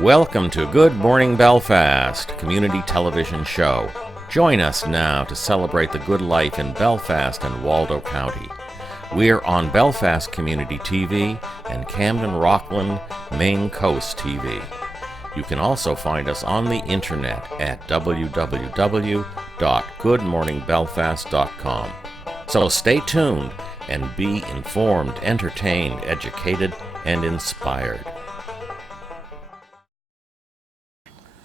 Welcome to Good Morning Belfast, community television show. Join us now to celebrate the good life in Belfast and Waldo County. We're on Belfast Community TV and Camden Rockland Maine Coast TV. You can also find us on the internet at www.goodmorningbelfast.com. So stay tuned and be informed, entertained, educated, and inspired.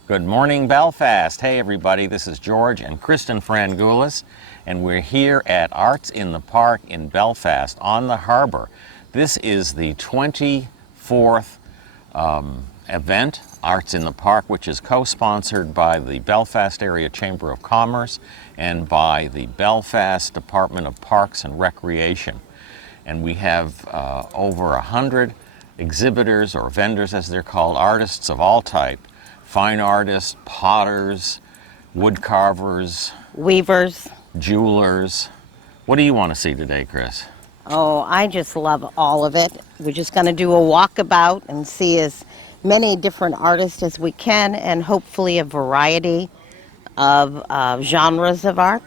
Good morning, Belfast. Hey, everybody, this is George and Kristen Frangoulis, and we're here at Arts in the Park in Belfast on the harbor. This is the 24th event, Arts in the Park, which is co-sponsored by the Belfast Area Chamber of Commerce and by the Belfast Department of Parks and Recreation. And we have over 100 exhibitors, or vendors as they're called, artists of all type, fine artists, potters, wood carvers, weavers, jewelers. What do you want to see today, Chris? Oh, I just love all of it. We're just going to do a walkabout and see as many different artists as we can, and hopefully a variety of genres of art.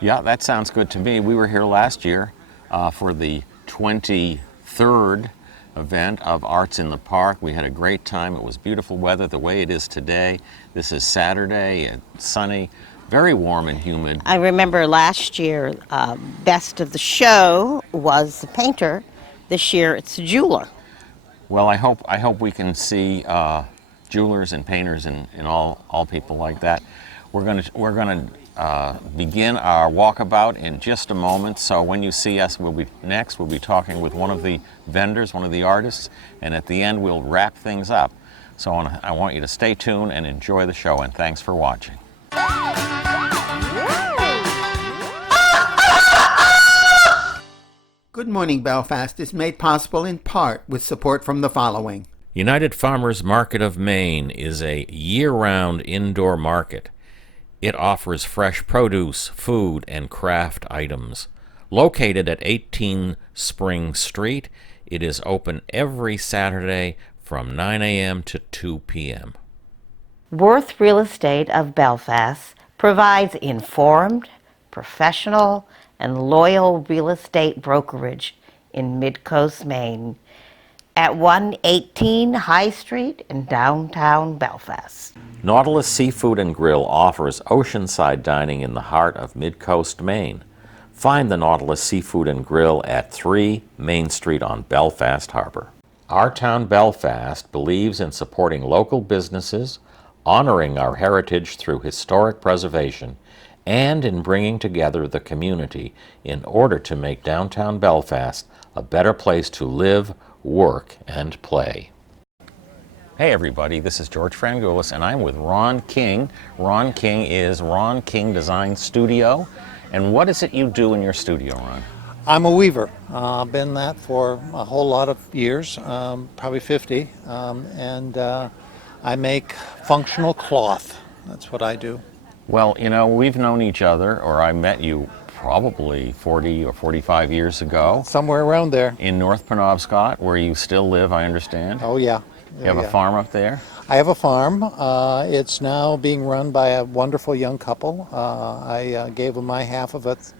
Yeah, that sounds good to me. We were here last year for the 23rd event of Arts in the Park. We had a great time. It was beautiful weather the way it is today. This is Saturday, it's sunny, very warm and humid. I remember last year, best of the show was the painter. This year it's a jeweler. Well, I hope we can see jewelers and painters and all people like that. We're gonna begin our walkabout in just a moment. So when you see us, we'll be talking with one of the vendors, one of the artists, and at the end we'll wrap things up. So I want you to stay tuned and enjoy the show, and thanks for watching. Good Morning Belfast is made possible in part with support from the following. United Farmers Market of Maine is a year-round indoor market. It offers fresh produce, food, and craft items. Located at 18 Spring Street, it is open every Saturday from 9 a.m. to 2 p.m. Worth Real Estate of Belfast provides informed, professional, and loyal real estate brokerage in Mid-Coast, Maine, at 118 High Street in downtown Belfast. Nautilus Seafood and Grill offers oceanside dining in the heart of Mid-Coast, Maine. Find the Nautilus Seafood and Grill at 3 Main Street on Belfast Harbor. Our town, Belfast, believes in supporting local businesses, honoring our heritage through historic preservation, and in bringing together the community in order to make downtown Belfast a better place to live, work, and play. Hey everybody, this is George Frangoulis, and I'm with Ron King. Ron King is Ron King Design Studio. And what is it you do in your studio, Ron? I'm a weaver. I've been that for a whole lot of years, probably 50, and I make functional cloth. That's what I do. Well, you know, we've known each other, or I met you probably 40 or 45 years ago. Somewhere around there. In North Penobscot, where you still live, I understand. Oh, yeah. You have a farm up there? I have a farm. It's now being run by a wonderful young couple. I gave them my half of it,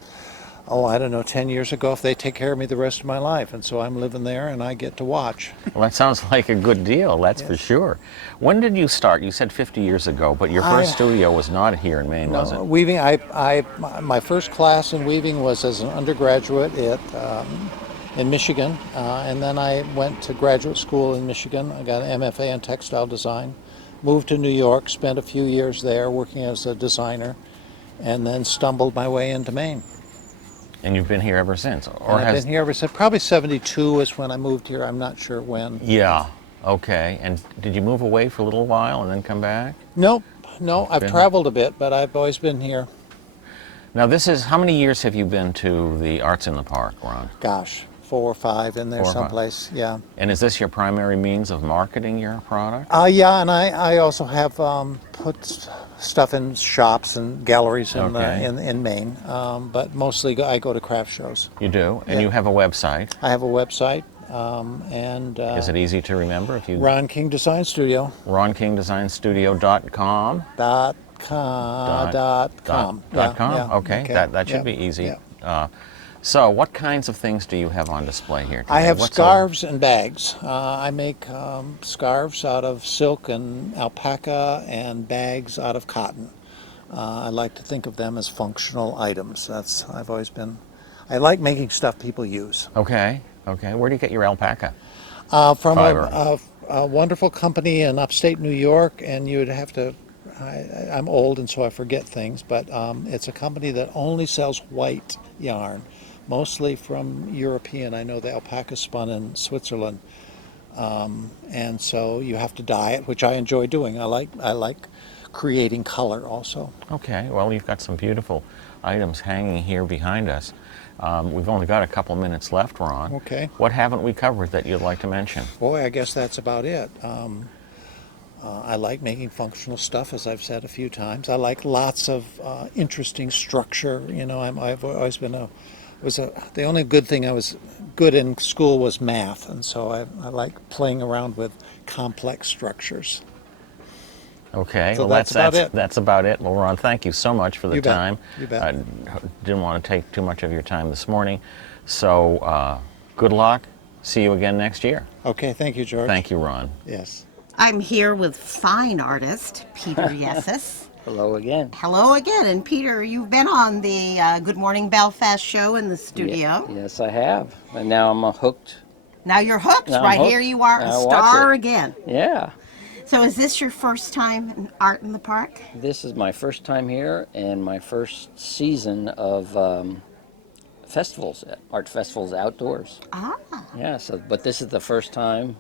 10 years ago, if they take care of me the rest of my life. And so I'm living there and I get to watch. Well, that sounds like a good deal, that's for sure. When did you start? You said 50 years ago, but your first studio was not here in Maine, was it? Weaving, my first class in weaving was as an undergraduate in Michigan, and then I went to graduate school in Michigan. I got an MFA in textile design, moved to New York, spent a few years there working as a designer, and then stumbled my way into Maine. And you've been here ever since? I've been here ever since. Probably 72 is when I moved here. I'm not sure when. Yeah, okay. And did you move away for a little while and then come back? No, I've traveled a bit, but I've always been here. Now how many years have you been to the Arts in the Park, Ron? Gosh, 4 or 5 in there someplace, yeah. And is this your primary means of marketing your product? Yeah, and I also have put stuff in shops and galleries in Maine, but mostly I go to craft shows. You do? And you have a website? I have a website, Is it easy to remember if you... Ron King Design Studio. RonKingDesignStudio.com. Dot com. Dot com? Yeah. Okay, that should Yeah. be easy. Yeah. So what kinds of things do you have on display here today? I have What's scarves and bags. I make scarves out of silk and alpaca and bags out of cotton. I like to think of them as functional items. I like making stuff people use. Okay. Where do you get your alpaca? From Fiber. a wonderful company in upstate New York, and you would have to, I'm old and so I forget things, but it's a company that only sells white yarn, mostly from European. I know the alpaca spun in Switzerland, and so you have to dye it, which I enjoy doing. I like creating color also. Okay, well, you've got some beautiful items hanging here behind us. We've only got a couple minutes left, Ron. Okay. What haven't we covered that you'd like to mention? Boy, I guess that's about it. I like making functional stuff, as I've said a few times. I like lots of interesting structure. You know, I've always been the only good thing I was good in school was math, and so I like playing around with complex structures. Okay, So well, that's about it. That's about it. Well, Ron, thank you so much for the You bet. time. You bet. I didn't want to take too much of your time this morning. So, good luck. See you again next year. Okay, thank you, George. Thank you, Ron. Yes. I'm here with fine artist Peter Yeses. Hello again. Hello again, and Peter, you've been on the Good Morning Belfast show in the studio. Yes, I have. And now I'm hooked. Now you're hooked, Now I'm right hooked. here you are, a Now watch star it. again. Yeah. So is this your first time in Art in the Park? This is my first time here and my first season of festivals, art festivals outdoors. Ah, Yeah, but this is the first time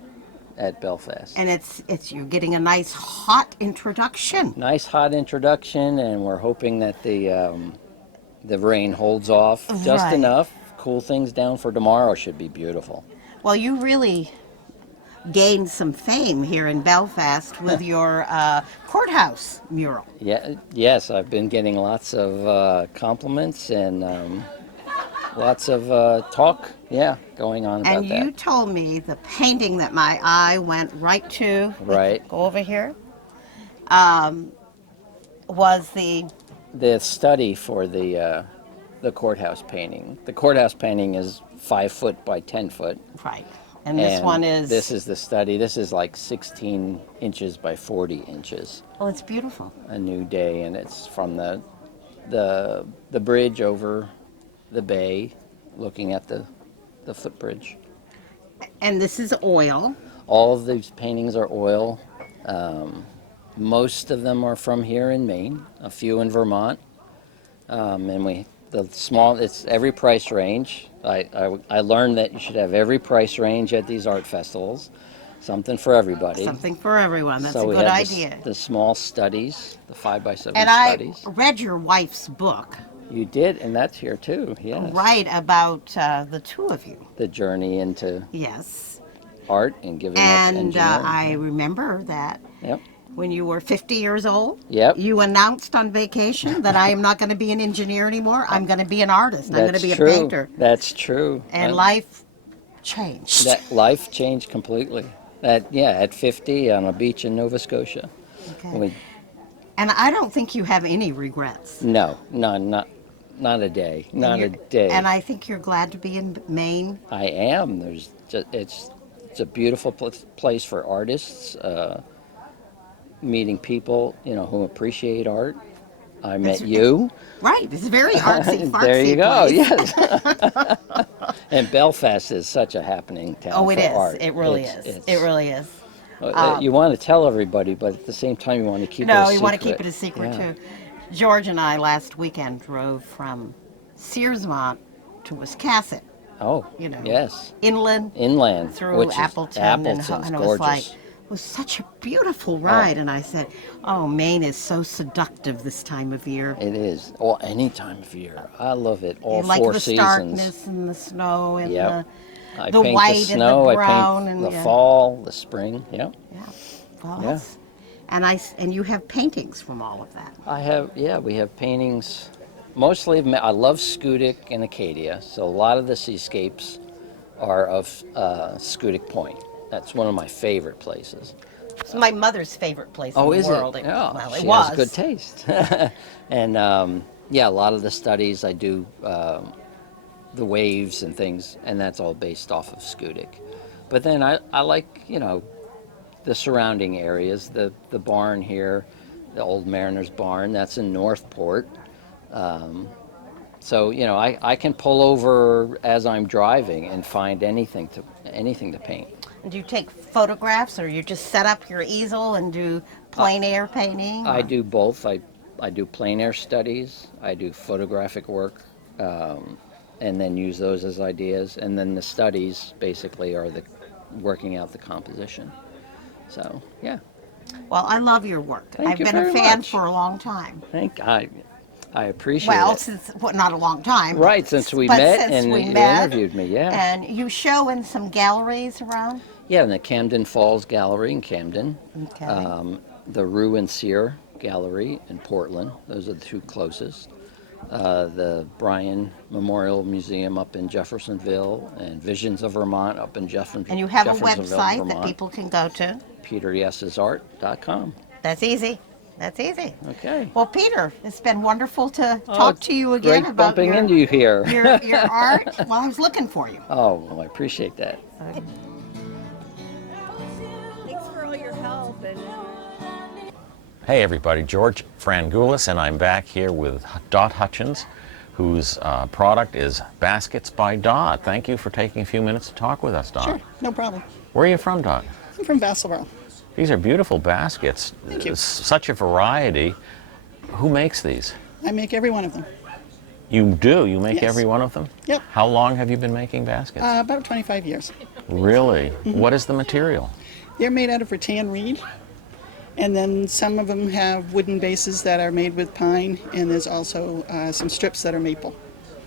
at Belfast. and it's you're getting a nice hot introduction. Nice hot introduction, and we're hoping that the rain holds off just Right. enough. Cool things down for tomorrow should be beautiful. Well, you really gained some fame here in Belfast with your courthouse mural. Yeah, yes, I've been getting lots of compliments and lots of talk, going on about And you told me the painting that my eye went right to, Right. go over here, was the, the study for the courthouse painting. The courthouse painting is 5 foot by 10 foot. right, and this one is, This is the study. This is like 16 inches by 40 inches. well, it's beautiful. A new day, and it's from the bridge over the bay, looking at the footbridge. And this is oil. All of these paintings are oil. Most of them are from here in Maine, a few in Vermont, and it's every price range. I learned that you should have every price range at these art festivals, something for everybody. Something for everyone. That's So a we good have idea. The small studies, the 5x7 And I studies. read your wife's book, You did, and that's here too. Yes. right, about the two of you. The journey into Yes. art and giving up And engineering. I remember that Yep. when you were 50 years old, Yep. you announced on vacation that I am not going to be an engineer anymore. I'm going to be an artist. I'm going to That's be a true. painter. That's true. And life changed. That life changed completely. At 50 on a beach in Nova Scotia. Okay. We, And I don't think you have any regrets. no, not a day. Not a day. And I think you're glad to be in Maine. I am. It's a beautiful place for artists, meeting people, who appreciate art. I met you. Right. It's very artsy, fartsy There you go. place. Yes. And Belfast is such a happening town Oh, it for is. art. It really It's- is. it's- It really is. you want to tell everybody, but at the same time, you want to keep it a No, secret. you want to keep it a secret Yeah. too. George and I last weekend drove from Searsmont to Wiscasset, Oh, you know, yes. inland Inland. through which is- Appleton, Appleton's and it was gorgeous. like, it was such a beautiful ride. And I said, oh, Maine is so seductive this time of year. It is. Well, any time of year. I love it. All You like four the seasons. starkness and the snow and Yep. I the paint white the and the snow, brown I paint and the yeah. fall, the spring. Yeah. Yeah. Well, Yeah. that's, and you have paintings from all of that. We have paintings. Mostly, I love Scudic and Acadia, so a lot of the seascapes are of Scudic Point. That's one of my favorite places. It's my mother's favorite place Oh, in is the world. it? Yeah, Well, it she was. has good taste. And yeah, a lot of the studies I do, the waves and things, and that's all based off of Scudic. But then I like, the surrounding areas, the barn here, the old Mariner's Barn, that's in Northport. So, I can pull over as I'm driving and find anything to paint. And do you take photographs, or you just set up your easel and do plein air painting? I or- do both. I do plein air studies, I do photographic work, and then use those as ideas. And then the studies basically are the working out the composition. So, yeah. Well, I love your work. Thank I've you been a very fan much. for a long time. I appreciate Well, it. since not a long time. Right, since we but met since and we you met, interviewed me, yeah. And you show in some galleries around. Yeah, in the Camden Falls Gallery in Camden. Okay. The Rue and Sear Gallery in Portland. Those are the two closest. The Bryan Memorial Museum up in Jeffersonville, and Visions of Vermont up in Jeffersonville, And you have a Jeffersonville, website Vermont. that people can go to. PeterYes'sArt.com. That's easy. That's easy. Okay. Well, Peter, it's been wonderful to talk to you again Great about bumping into you here. your art. Well, I was looking for you. Oh, well, I appreciate that. Thanks for all your help. And Hey everybody, George Frangoulis, and I'm back here with Dot Hutchins, whose product is Baskets by Dot. Thank you for taking a few minutes to talk with us, Dot. Sure, no problem. Where are you from, Dot? I'm from Vassalboro. These are beautiful baskets. Thank you. Such a variety. Who makes these? I make every one of them. You do? You make Yes. every one of them? Yep. How long have you been making baskets? About 25 years. Really? What is the material? They're made out of rattan reed, and then some of them have wooden bases that are made with pine, and there's also some strips that are maple.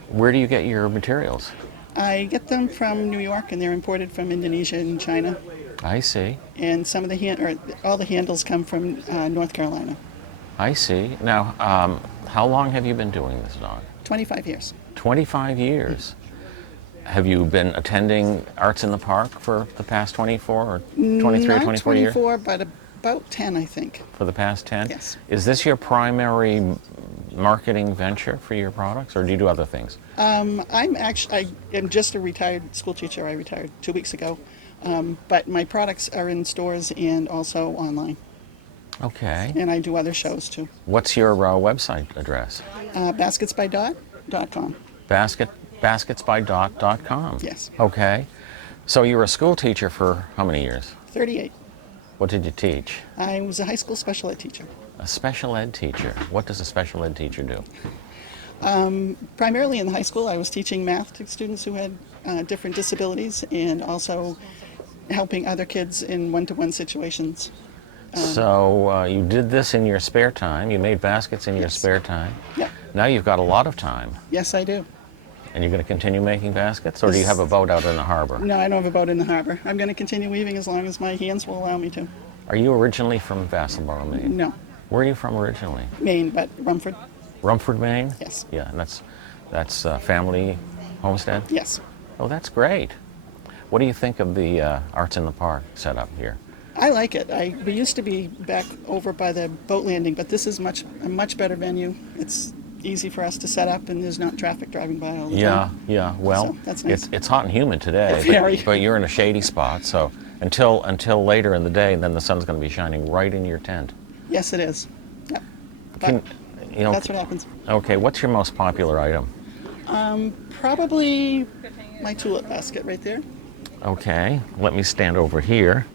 Where do you get your materials? I get them from New York, and they're imported from Indonesia and China. I see. And some of the all the handles come from North Carolina. I see. Now, how long have you been doing this, Dot? 25 years. 25 years. Have you been attending Arts in the Park for the past 24 or 23 or Not 24 years? 24, but about 10, I think. For the past 10? Yes. Is this your primary marketing venture for your products, or do you do other things? I am just a retired school teacher. I retired 2 weeks ago. But my products are in stores and also online. Okay. And I do other shows too. What's your website address? Basketsbydot.com. Basketsbydot.com. Yes. Okay. So you were a school teacher for how many years? 38. What did you teach? I was a high school special ed teacher. A special ed teacher. What does a special ed teacher do? Primarily in high school, I was teaching math to students who had different disabilities and also helping other kids in one-to-one situations. So you did this in your spare time. You made baskets in your Yes. spare time. Yeah. Now you've got a lot of time. Yes, I do. And you're going to continue making baskets, or do you have a boat out in the harbor? No, I don't have a boat in the harbor. I'm going to continue weaving as long as my hands will allow me to. Are you originally from Vassalboro, Maine? No, Where are you from originally? Maine, but Rumford. Rumford, Maine? Yes. Yeah, and that's family homestead? Yes. Oh, that's great. What do you think of the Arts in the Park setup here? I like it. We used to be back over by the boat landing, but this is a much better venue. It's easy for us to set up, and there's not traffic driving by all the time. Yeah. Well, So, that's nice. it's hot and humid today, Very. but you're in a shady spot, so until later in the day, then the sun's going to be shining right in your tent. Yes, it is. Yep. But Can, that's what happens. Okay, what's your most popular item? Probably my tulip basket right there. Okay, let me stand over here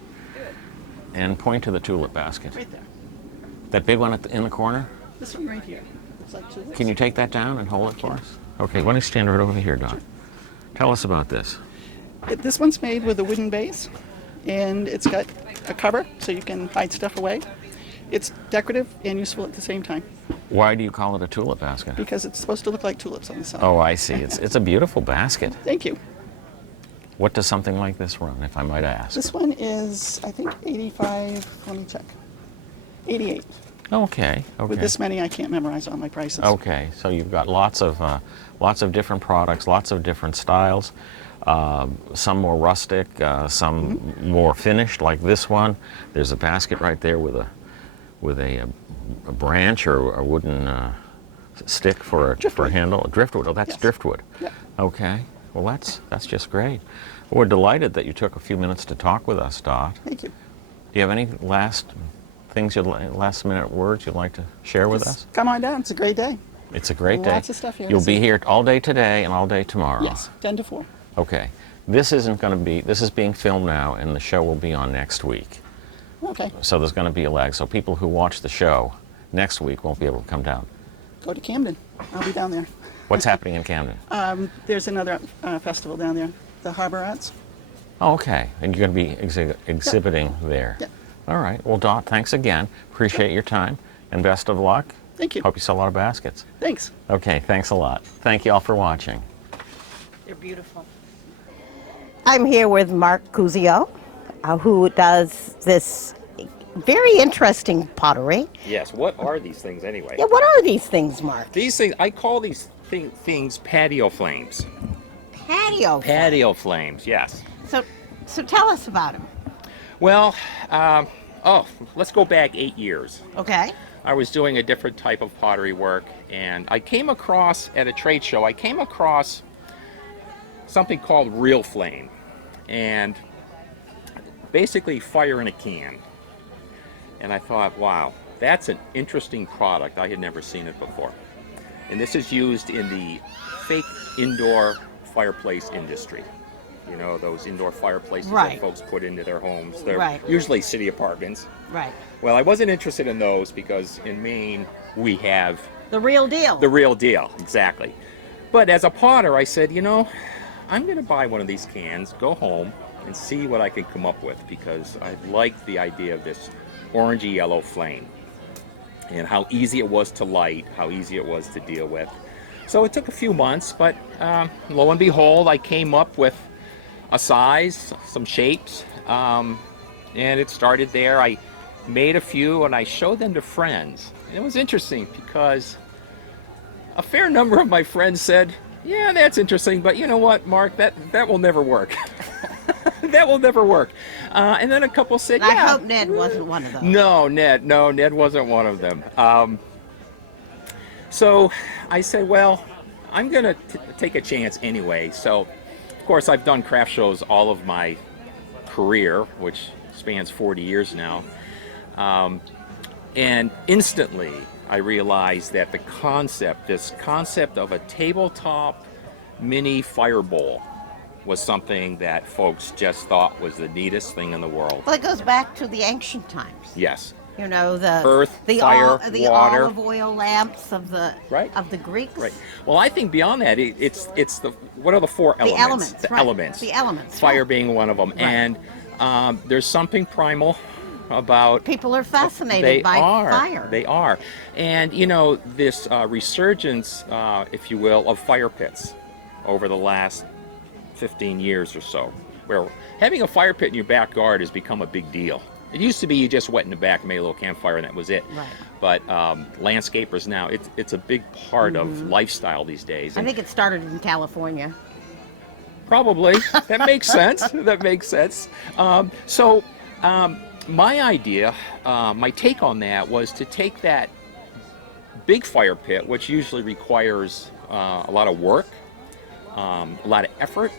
and point to the tulip basket. Right there. That big one in the corner? This one right here. Looks like tulips. Can you take that down and hold it for us? Okay, why don't you stand right over here, Don? Tell us about this. This one's made with a wooden base, and it's got a cover so you can hide stuff away. It's decorative and useful at the same time Why do you call it a tulip basket? because it's supposed to look like tulips on the side. Oh, I see. It's a beautiful basket. Thank you. What does something like this run, if I might ask? This one is, I think, 85. Let me check. 88. Okay, okay. With this many, I can't memorize all my prices. Okay, so you've got lots of different products, lots of different styles. Some more rustic, some more finished, like this one. There's a basket right there with a branch or a wooden stick for a handle. Driftwood. Oh, that's Yes. driftwood. Yeah. Okay. Well, that's just great. We're delighted that you took a few minutes to talk with us, Dot. Thank you. Do you have any last last minute words you'd like to share with us? Just come on down. It's a great day. It's a great day. Lots of stuff here to You'll be see. here all day today and all day tomorrow. Yes, 10 to 4. Okay. This is being filmed now, and the show will be on next week. Okay. So there's going to be a lag. So people who watch the show next week won't be able to come down. Go to Camden. I'll be down there. What's happening in Camden? There's another festival down there, the Harbor Arts. Oh, okay. And you're going to be exhibiting there. Yeah. All right. Well, Dot, thanks again. Appreciate your time, and best of luck. Thank you. Hope you sell a lot of baskets. Thanks. Okay. Thanks a lot. Thank you all for watching. They're beautiful. I'm here with Mark Cuzio, who does this very interesting pottery. Yes, what are these things anyway? Yeah, what are these things, Mark? These things, I call these things patio flames. Patio. Patio flames, yes. So tell us about them. Well, let's go back 8 years. Okay. I was doing a different type of pottery work, and I came across, at a trade show, something called real flame, and basically fire in a can. And I thought, wow, that's an interesting product. I had never seen it before. And this is used in the fake indoor fireplace industry. You know, those indoor fireplaces Right. that folks put into their homes. They're Right. usually city apartments. Right. Well, I wasn't interested in those because in Maine we have The real deal. the real deal, exactly. But as a potter, I said, I'm going to buy one of these cans, go home, and see what I can come up with, because I liked the idea of this orangey yellow flame and how easy it was to light, how easy it was to deal with. So it took a few months, but lo and behold, I came up with a size, some shapes, and it started there. I made a few and I showed them to friends. And it was interesting because a fair number of my friends said, yeah, that's interesting, but you know what, Mark, that will never work. That will never work. And then a couple said, And yeah. I hope Ned wasn't one of those. No, Ned wasn't one of them. So I said, well, I'm going to take a chance anyway. So, of course, I've done craft shows all of my career, which spans 40 years now. And instantly, I realized that this concept of a tabletop mini fire bowl was something that folks just thought was the neatest thing in the world. Well, it goes back to the ancient times. Yes. You know, the Earth, the fire, the water. olive oil lamps of the Right. of the Greeks. Right. Well, I think beyond that, it's the what are the four elements? The elements. The right. elements. The elements. Fire right. being one of them, Right. and there's something primal about. People are fascinated They by are. fire. They are, and this resurgence, if you will, of fire pits over the last 15 years or so, where having a fire pit in your backyard has become a big deal. It used to be you just went in the back, made a little campfire, and that was it. Right. But landscapers now, it's a big part of lifestyle these days. I And think it started in California. probably. That makes sense. That makes sense. My idea, my take on that was to take that big fire pit, which usually requires a lot of work, a lot of effort,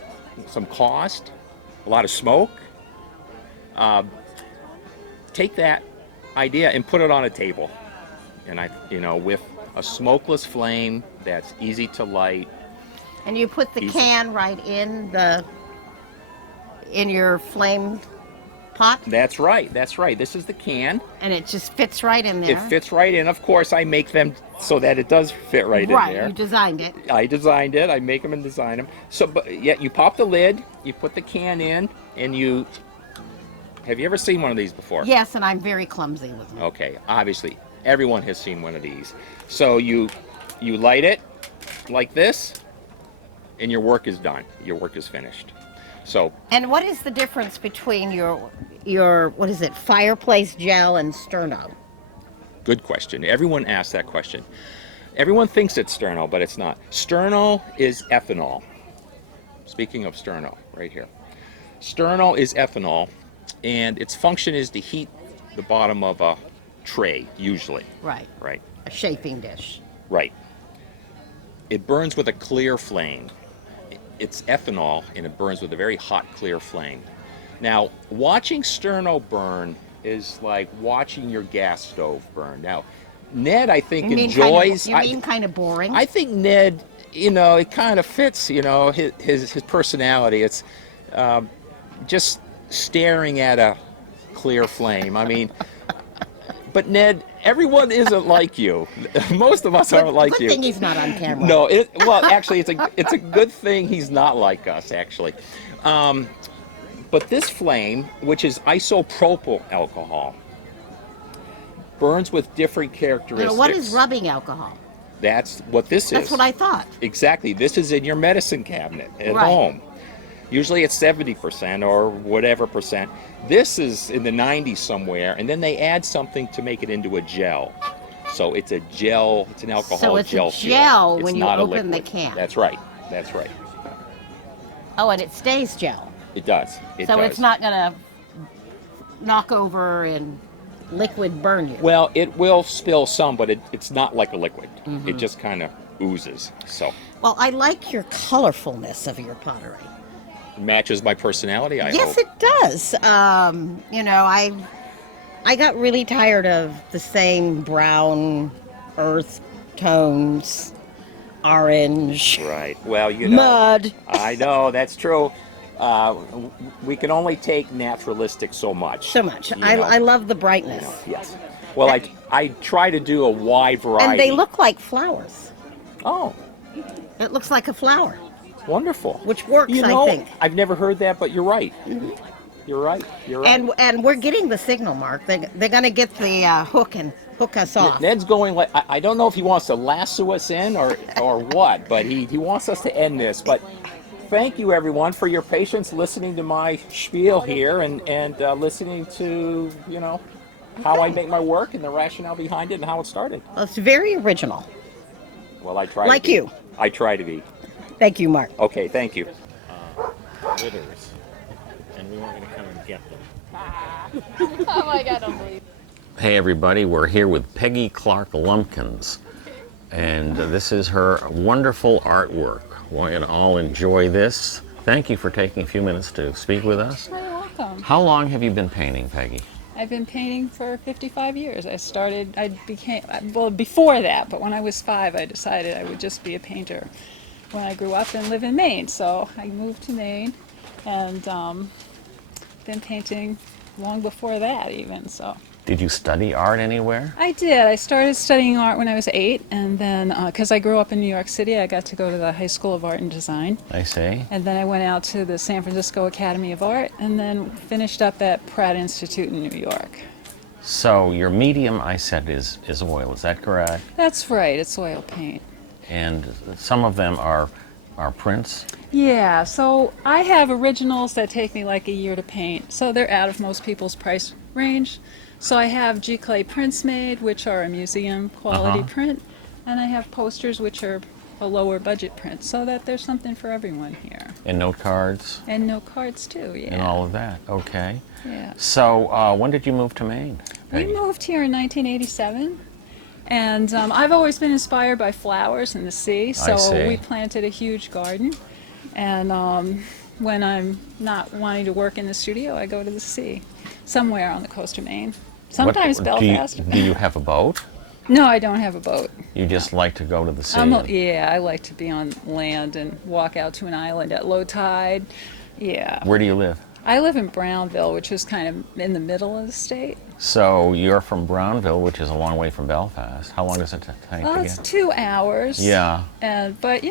some cost, a lot of smoke. Take that idea and put it on a table, and with a smokeless flame that's easy to light. And you put the Easy. can right in your flame pot, That's right. This is the can. and it just fits right in there. It fits right in. Of course, I make them so that it does fit right in there. You designed it. I designed it. I make them and design them. So, but yeah, you pop the lid, you put the can in, and you. Have you ever seen one of these before? Yes, and I'm very clumsy with them. Okay, obviously, everyone has seen one of these. So you light it like this, and your work is done. Your work is finished. So And what is the difference between your what is it, fireplace gel and sterno? Good question. Everyone asks that question. Everyone thinks it's sterno, but it's not. Sterno is ethanol. Speaking of sterno, right here. Sterno is ethanol, and its function is to heat the bottom of a tray, usually. Right. Right. A shaping dish. Right. It burns with a clear flame. It's ethanol, and it burns with a very hot, clear flame. Now, watching sterno burn is like watching your gas stove burn. Now, Ned, I think, enjoys. You mean kind of boring? I think Ned, it kind of fits, his personality. It's just staring at a clear flame. I mean, but Ned, everyone isn't like you. Most of us aren't like you. Good thing he's not on camera. No, well, actually, it's a good thing he's not like us, actually. But this flame, which is isopropyl alcohol, burns with different characteristics. What is rubbing alcohol? That's what this is. That's what I thought. Exactly. This is in your medicine cabinet at Right. home. Usually it's 70% or whatever percent. This is in the 90s somewhere, and then they add something to make it into a gel. So it's a gel, it's an alcohol So it's gel. a gel It's when you not a open the liquid. can. That's right. That's right. Oh, and it stays gel. It does. It So does. it's not going to knock over and liquid burn you. Well, it will spill some, but it's not like a liquid. Mm-hmm. It just kind of oozes. So Well, I like your colorfulness of your pottery. it matches my personality, I Yes, hope. it does. I got really tired of the same brown earth tones, orange, Right. Well, mud. I know, that's true. We can only take naturalistic so much. So much. you know. I love the brightness. Yes. Well, I try to do a wide variety. And they look like flowers. Oh, It looks like a flower, wonderful. which works, You know, I think. I've never heard that, but you're right. You're right. You're right. And we're getting the signal, Mark. They're going to get the hook and hook us off. Ned's going like I don't know if he wants to lasso us in or what, but he wants us to end this. But thank you everyone for your patience listening to my spiel here and listening to how I make my work and the rationale behind it and how it started. Well, it's very original. Well, I try. Like to be. you. I try to be. Thank you, Mark. Okay, thank you. Litters, and we weren't going to come and get them. Oh my God, I don't believe. Hey everybody, we're here with Peggy Clark Lumpkins, and this is her wonderful artwork. We're going to all enjoy this. Thank you for taking a few minutes to speak with us. You're welcome. How long have you been painting, Peggy? I've been painting for 55 years. Before that, but when I was 5, I decided I would just be a painter when I grew up and live in Maine. So I moved to Maine and been painting long before that even, so. Did you study art anywhere? I did. I started studying art when I was 8, and then, because I grew up in New York City, I got to go to the High School of Art and Design. I see. And then I went out to the San Francisco Academy of Art, and then finished up at Pratt Institute in New York. So your medium, I said, is oil. Is that correct? That's right. It's oil paint. And some of them are prints. Yeah. So I have originals that take me like a year to paint. So they're out of most people's price range. So I have G-clay prints made, which are a museum quality print, and I have posters, which are a lower budget print, so that there's something for everyone here. And note cards. And note cards too, yeah. And all of that. Okay. Yeah. So when did you move to Maine, We Peggy? moved here in 1987, and I've always been inspired by flowers and the sea, so see. we planted a huge garden. And when I'm not wanting to work in the studio, I go to the sea, somewhere on the coast of Maine. Sometimes What- Belfast. Do you have a boat? No, I don't have a boat. You just like to go to the sea? Yeah, I like to be on land and walk out to an island at low tide. Yeah. Where do you live? I live in Brownville, which is kind of in the middle of the state. So you're from Brownville, which is a long way from Belfast. How long does it take Well, to it's get? 2 hours. Yeah. But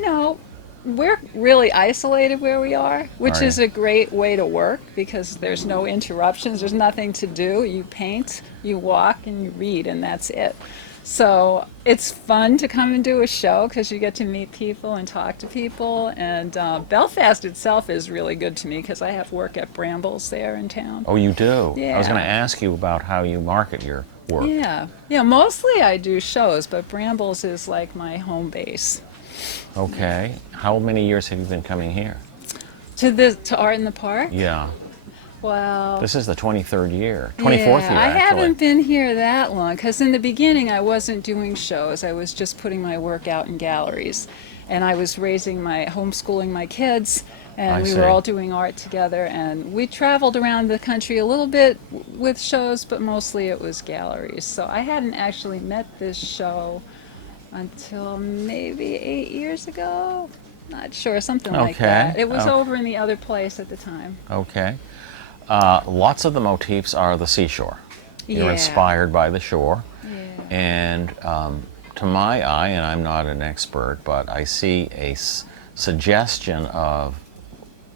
we're really isolated where we are, which Are is you? a great way to work because there's no interruptions. There's nothing to do. You paint, you walk, and you read, and that's it. So it's fun to come and do a show because you get to meet people and talk to people. And Belfast itself is really good to me because I have work at Brambles there in town. Oh, you do? I was Yeah. going to ask you about how you market your work? Yeah, mostly I do shows, but Brambles is like my home base. Okay. How many years have you been coming here? To Art in the Park? Yeah. Well, This is the 23rd year, 24th year, I actually. haven't been here that long because in the beginning I wasn't doing shows. I was just putting my work out in galleries, and I was homeschooling my kids, and we were all doing art together, and we traveled around the country a little bit with shows, but mostly it was galleries. So I hadn't actually met this show until maybe 8 years ago. Not sure, something like that. It was over in the other place at the time. Okay. Lots of the motifs are the seashore. You're Yeah. inspired by the shore. Yeah. And to my eye, and I'm not an expert, but I see a suggestion of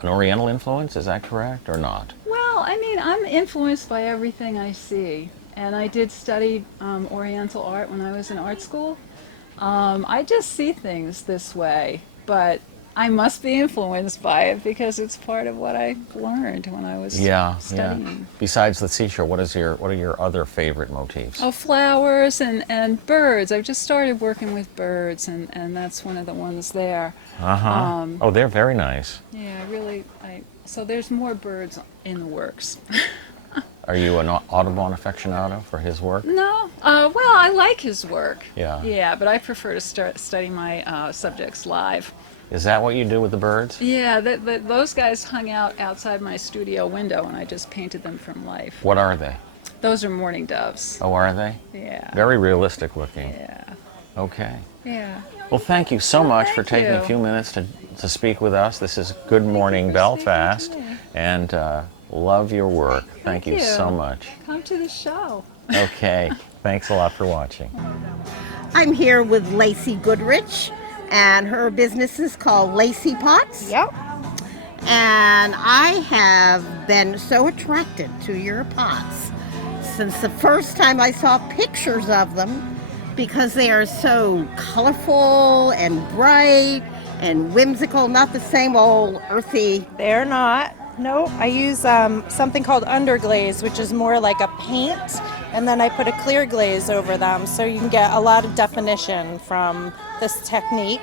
an Oriental influence. Is that correct or not? Well, I mean, I'm influenced by everything I see. And I did study Oriental art when I was in art school. I just see things this way, but I must be influenced by it because it's part of what I learned when I was studying. Yeah. Besides the seashore, what are your other favorite motifs? Oh, flowers and birds. I've just started working with birds, and that's one of the ones there. Oh, they're very nice. Yeah, so there's more birds in the works. Are you an Audubon aficionado for his work? No, well, I like his work. Yeah. Yeah, but I prefer to study my subjects live. Is that what you do with the birds? Yeah, those guys hung out outside my studio window, and I just painted them from life. What are they? Those are mourning doves. Oh, are they? Yeah. Very realistic looking. Yeah. Okay. Yeah. Well, thank you so much for Thank taking a you. few minutes to speak with us. This is Good Morning Belfast, and love your work. Thank you so much. Come to the show. Okay. Thanks a lot for watching. I'm here with Lacey Goodrich, and her business is called Lacey Pots. Yep. And I have been so attracted to your pots since the first time I saw pictures of them, because they are so colorful and bright and whimsical, not the same old earthy. They're not. No, I use something called underglaze, which is more like a paint, and then I put a clear glaze over them, so you can get a lot of definition from this technique.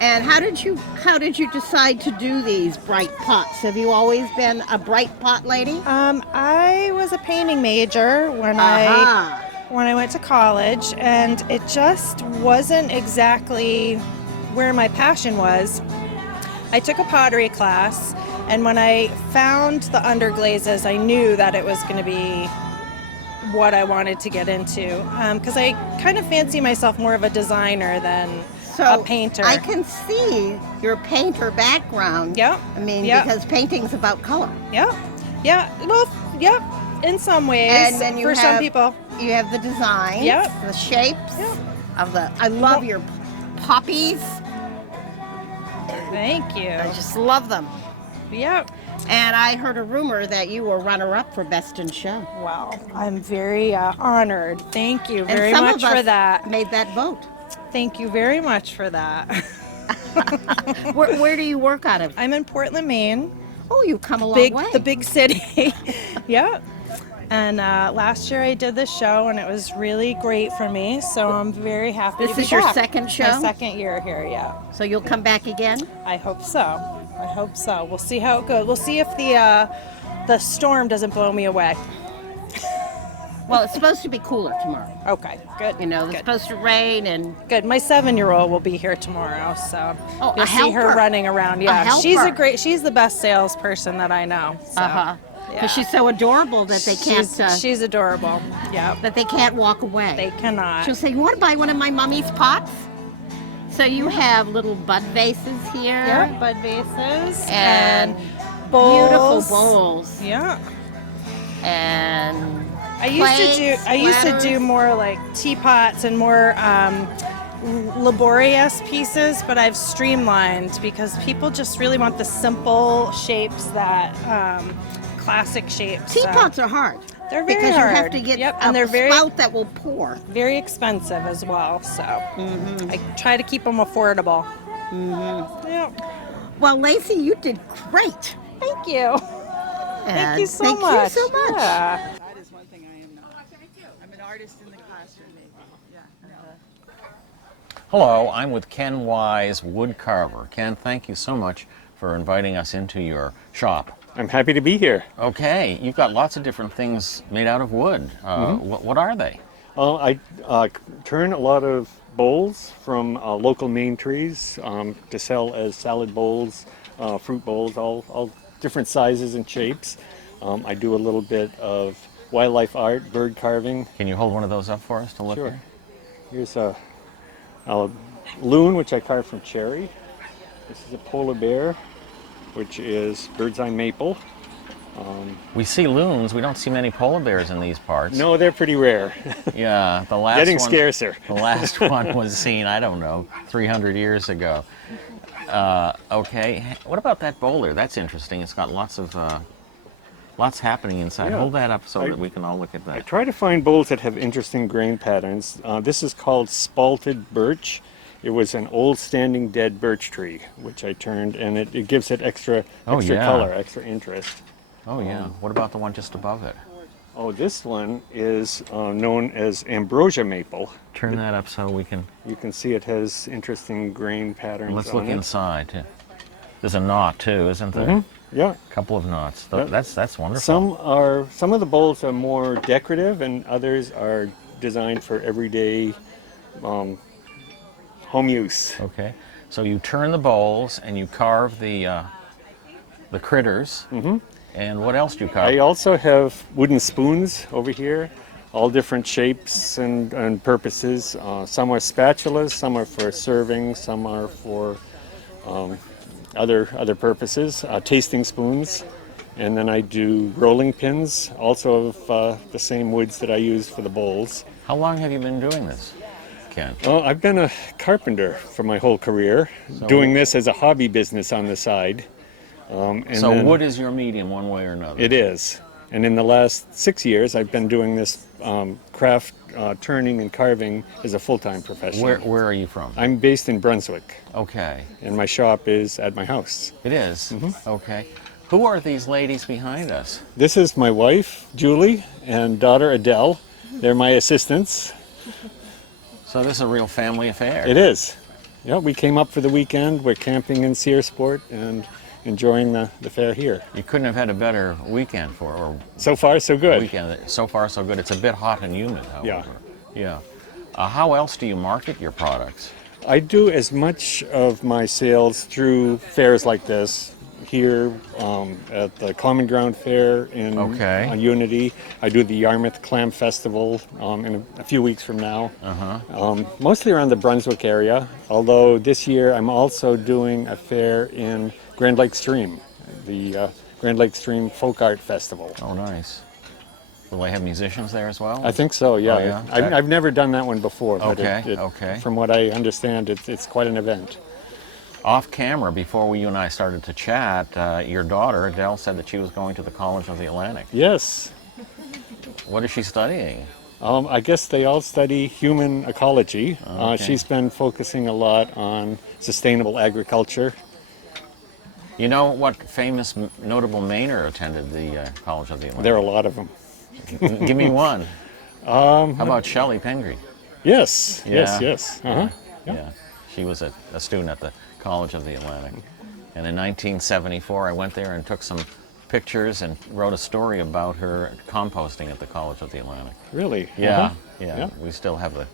And how did you decide to do these bright pots? Have you always been a bright pot lady? I was a painting major when I went to college, and it just wasn't exactly where my passion was. I took a pottery class, and when I found the underglazes, I knew that it was going to be what I wanted to get into, because I kind of fancy myself more of a designer than a painter. I can see your painter background. Yep. I mean, Yep. because painting's about color. Yep. Yeah. Well, yep. In some ways. And then you for some have- people. You have the designs, Yep. the shapes Yep. of the. I love your poppies. Thank you. I just love them. Yep. And I heard a rumor that you were runner-up for Best in Show. Well, I'm very honored. Thank you And very some much of us for that. made that vote. Thank you very much for that. Where do you work out of? I'm in Portland, Maine. Oh, you come a long way. The big city. Yep. And last year I did this show, and it was really great for me. So I'm very happy to This be is your back. second show? My second year here, yeah. So you'll come back again? I hope so. I hope so. We'll see how it goes. We'll see if the storm doesn't blow me away. Well, it's supposed to be cooler tomorrow. Okay, good. You know, it's good. supposed to rain and. Good. My 7-year-old will be here tomorrow, so Oh, you'll a see her helper. running around. A Yeah, she's helper. she's the best salesperson that I know. So, Because yeah. she's so adorable that they can't. She's adorable. Yeah, that they can't walk away. they cannot. She'll say, "You want to buy one of my mommy's pots?" So you have little bud vases here. Yeah, bud vases And bowls. beautiful bowls. Yeah. And I used to do platters. more like teapots and more laborious pieces, but I've streamlined because people just really want the simple shapes, that classic shapes. so teapots are hard. They're very because hard. you have to get Yep, a and they're very spout that will pour. very expensive as well. So I try to keep them affordable. Mm-hmm. Yep. Well, Lacey, you did great. Thank you. Thank And you so thank much. you so much. Yeah. That is one thing I am not. artist in the classroom, maybe. Yeah. Hello, I'm with Ken Wise, woodcarver. Ken, thank you so much for inviting us into your shop. I'm happy to be here. Okay, you've got lots of different things made out of wood. What are they? I turn a lot of bowls from local Maine trees to sell as salad bowls, fruit bowls, all different sizes and shapes. I do a little bit of wildlife art, bird carving. Can you hold one of those up for us to look Sure. at? Here's a loon, which I carved from cherry. This is a polar bear, which is bird's eye maple. We see loons. We don't see many polar bears in these parts. No, they're pretty rare. Yeah, the last Getting one, scarcer. The last one was seen, I don't know, 300 years ago. Okay, what about that boulder? That's interesting. It's got lots happening inside. Yeah. Hold that up so that we can all look at I that. try to find bowls that have interesting grain patterns. This is called spalted birch. It was an old standing dead birch tree, which I turned, and it gives it extra yeah. color, extra interest. Oh yeah. What about the one just above it? Oh, this one is known as ambrosia maple. Turn that up so we can. You can see it has interesting grain patterns. Let's on look it. inside too. There's a knot too, isn't there? Mm-hmm. Yeah. A couple of knots. Yeah. That's wonderful. Some of the bowls are more decorative, and others are designed for everyday home use. Okay. So you turn the bowls and you carve the critters. Mm-hmm. And what else do you carve? I also have wooden spoons over here, all different shapes and purposes. Some are spatulas, some are for serving, some are for other purposes. Tasting spoons, and then I do rolling pins, also of the same woods that I use for the bowls. How long have you been doing this, Ken? Well, I've been a carpenter for my whole career, doing this as a hobby business on the side. So wood is your medium one way or another? It is. And in the last 6 years, I've been doing this craft turning and carving as a full-time profession. Where are you from? I'm based in Brunswick. Okay. And my shop is at my house. It is? Mm-hmm. Okay. Who are these ladies behind us? This is my wife, Julie, and daughter, Adele. They're my assistants. So this is a real family affair. It is. Yeah, we came up for the weekend. We're camping in Searsport and enjoying the fair here. You couldn't have had a better weekend or so far so good. Weekend. So far so good. It's a bit hot and humid, however. Yeah. How else do you market your products? I do as much of my sales through fairs like this. Here at the Common Ground Fair in Unity. I do the Yarmouth Clam Festival in a few weeks from now. Mostly around the Brunswick area, although this year I'm also doing a fair in Grand Lake Stream, the Grand Lake Stream Folk Art Festival. Oh, nice. Will they have musicians there as well? I think so, yeah. Oh, yeah? I've never done that one before, but okay. From what I understand, it's quite an event. Off camera, before you and I started to chat, your daughter, Adele, said that she was going to the College of the Atlantic. Yes. What is she studying? I guess they all study human ecology. Okay. She's been focusing a lot on sustainable agriculture. You know what famous, notable Mainer attended the College of the Atlantic? There are a lot of them. Give me one. How about Shelley Pengree? Yes, Yeah. yes. Yeah. She was a student at the College of the Atlantic. And in 1974, I went there and took some pictures and wrote a story about her composting at the College of the Atlantic. Really? Yeah. We still have the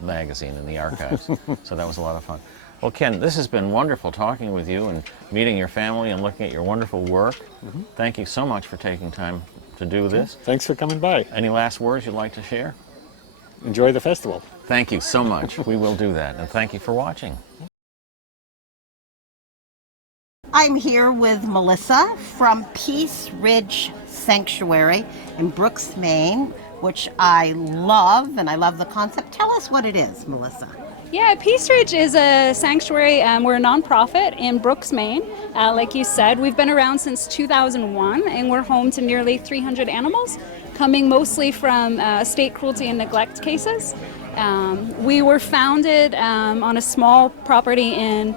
magazine in the archives. So that was a lot of fun. Well, Ken, this has been wonderful talking with you and meeting your family and looking at your wonderful work. Thank you so much for taking time to do this. Thanks for coming by. Any last words you'd like to share? Enjoy the festival. Thank you so much. We will do that. And thank you for watching. I'm here with Melissa from Peace Ridge Sanctuary in Brooks, Maine, which I love, and I love the concept. Tell us what it is, Melissa. Yeah, Peace Ridge is a sanctuary. We're a nonprofit in Brooks, Maine. Like you said, we've been around since 2001, and we're home to nearly 300 animals, coming mostly from state cruelty and neglect cases. We were founded on a small property in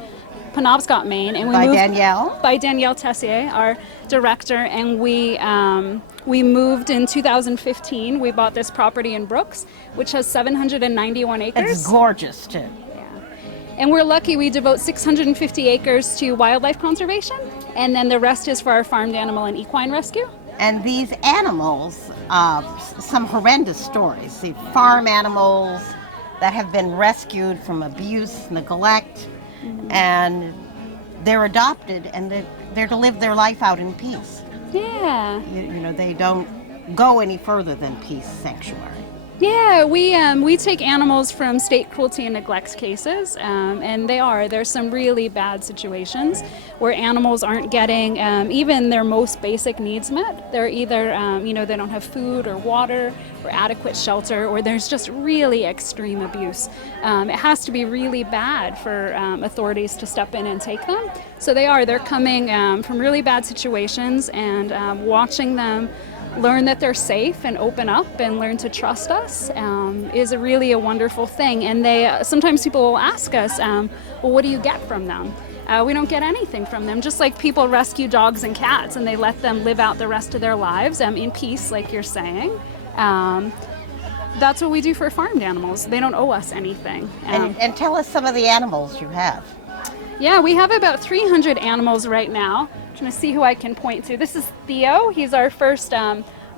Penobscot, Maine, and we By moved Danielle? by Danielle Tessier, our director, and we We moved in 2015. We bought this property in Brooks, which has 791 acres. It's gorgeous too. And we're lucky we devote 650 acres to wildlife conservation, and then the rest is for our farmed animal and equine rescue. And these animals, some horrendous stories. The farm animals that have been rescued from abuse, neglect, and they're adopted, and they're to live their life out in peace. Yeah. You know, they don't go any further than Peace Sanctuary. Yeah, we take animals from state cruelty and neglect cases, and there's some really bad situations where animals aren't getting even their most basic needs met. They're either, they don't have food or water or adequate shelter, or there's just really extreme abuse. It has to be really bad for authorities to step in and take them. So they're coming from really bad situations, and watching them learn that they're safe and open up and learn to trust us is really a wonderful thing. And sometimes people will ask us, well, what do you get from them? We don't get anything from them. Just like people rescue dogs and cats and they let them live out the rest of their lives in peace, like you're saying. That's what we do for farmed animals. They don't owe us anything. And tell us some of the animals you have. Yeah, we have about 300 animals right now. I'm trying to see who I can point to. This is Theo. He's our first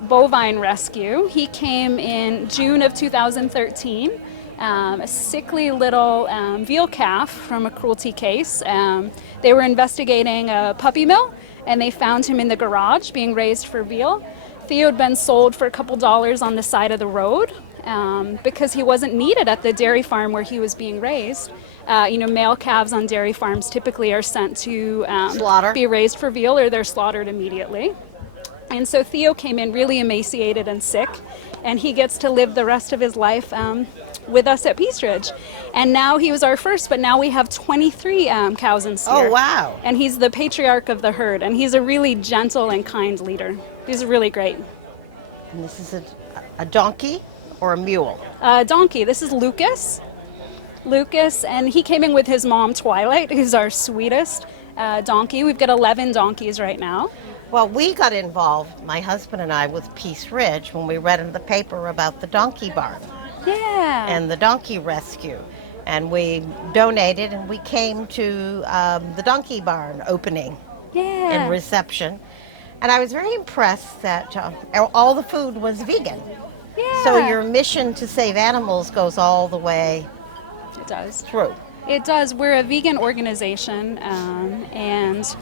bovine rescue. He came in June of 2013. A sickly little veal calf from a cruelty case. They were investigating a puppy mill, and they found him in the garage being raised for veal. Theo had been sold for a couple dollars on the side of the road because he wasn't needed at the dairy farm where he was being raised. Male calves on dairy farms typically are sent to be raised for veal, or they're slaughtered immediately. And so Theo came in really emaciated and sick, and he gets to live the rest of his life with us at Peace Ridge. And now he was our first, but now we have 23 cows and steer. Oh, wow. And he's the patriarch of the herd, and he's a really gentle and kind leader. He's really great. And this is a donkey or a mule? Donkey. This is Lucas. And he came in with his mom, Twilight, who's our sweetest donkey. We've got 11 donkeys right now. Well, we got involved, my husband and I, with Peace Ridge when we read in the paper about the donkey barn. Yeah. And the donkey rescue. And we donated, and we came to the donkey barn opening and reception. And I was very impressed that all the food was vegan. Yeah. So your mission to save animals goes all the way through. It does. We're a vegan organization, and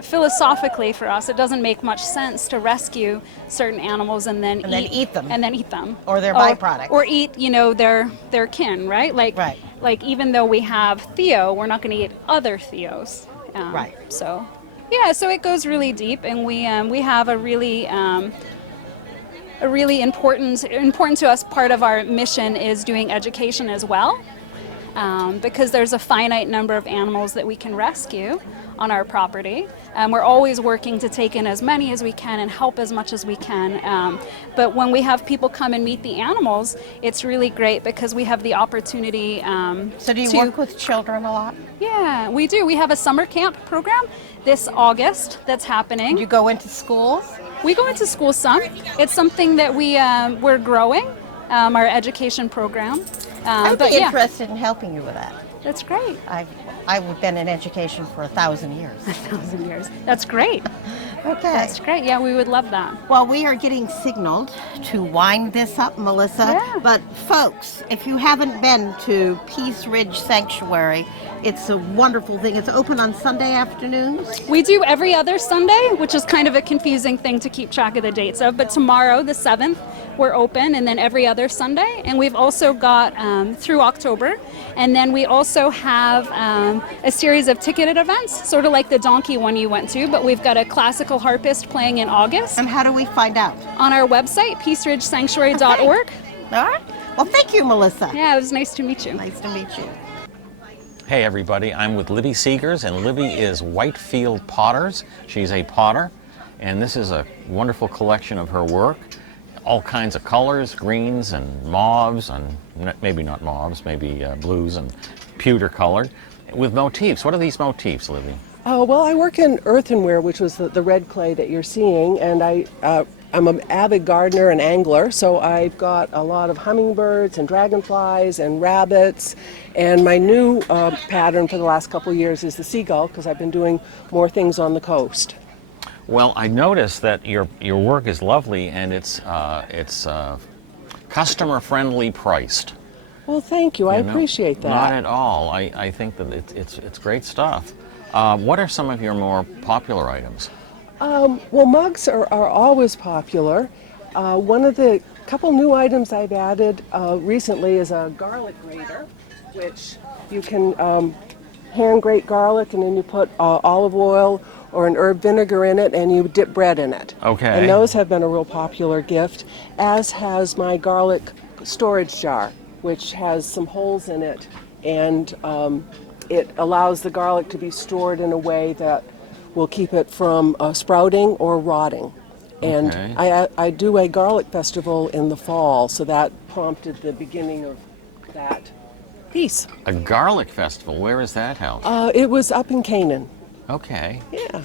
philosophically for us, it doesn't make much sense to rescue certain animals and then eat them. Or their byproducts. Or eat, their kin, right? Like even though we have Theo, we're not going to eat other Theos. Right. So it goes really deep, and we have a really important to us part of our mission is doing education as well, because there's a finite number of animals that we can rescue on our property. We're always working to take in as many as we can and help as much as we can. But when we have people come and meet the animals, it's really great because we have the opportunity So do you work with children a lot? Yeah, we do. We have a summer camp program this August that's happening. Do you go into schools? We go into school some. It's something that we're growing, our education program. I'd be interested in helping you with that. That's great. I've been in education for 1,000 years. 1,000 years. That's great. Okay. That's great. Yeah, we would love that. Well, we are getting signaled to wind this up, Melissa. Yeah. But folks, if you haven't been to Peace Ridge Sanctuary, it's a wonderful thing. It's open on Sunday afternoons. We do every other Sunday, which is kind of a confusing thing to keep track of the dates of. But tomorrow, the 7th, we're open, and then every other Sunday. And we've also got through October. And then we also have a series of ticketed events, sort of like the donkey one you went to, but we've got a classical harpist playing in August. And how do we find out? On our website, peaceridgesanctuary.org. Okay. All right. Well, thank you, Melissa. Yeah, it was nice to meet you. Nice to meet you. Hey everybody, I'm with Libby Seegers, and Libby is Whitefield Potters. She's a potter, and this is a wonderful collection of her work. All kinds of colors, greens and mauves, and maybe not mauves, maybe blues and pewter colored, with motifs. What are these motifs, Libby? Well, I work in earthenware, which was the red clay that you're seeing, and I'm an avid gardener and angler, so I've got a lot of hummingbirds and dragonflies and rabbits, and my new pattern for the last couple of years is the seagull, because I've been doing more things on the coast. Well, I noticed that your work is lovely and it's customer friendly priced. Well, thank you. I appreciate that. Not at all. I think that it's great stuff. What are some of your more popular items? Well, mugs are always popular. One of the couple new items I've added recently is a garlic grater, which you can hand grate garlic and then you put olive oil or an herb vinegar in it and you dip bread in it. Okay. And those have been a real popular gift, as has my garlic storage jar, which has some holes in it, and it allows the garlic to be stored in a way that will keep it from sprouting or rotting. And Okay. I do a garlic festival in the fall, so that prompted the beginning of that piece. A garlic festival. Where is that held? It was up in Canaan. Okay. Yeah.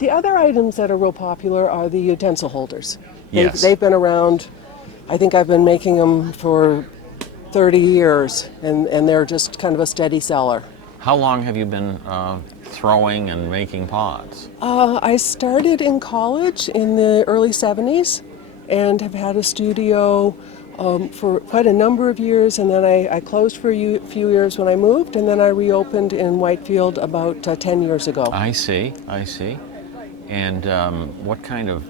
The other items that are real popular are the utensil holders. Yes. They've been around, I think I've been making them for 30 years, and they're just kind of a steady seller. How long have you been throwing and making pots? I started in college in the early 70s and have had a studio for quite a number of years, and then I closed for a few years when I moved, and then I reopened in Whitefield about 10 years ago. I see. And what kind of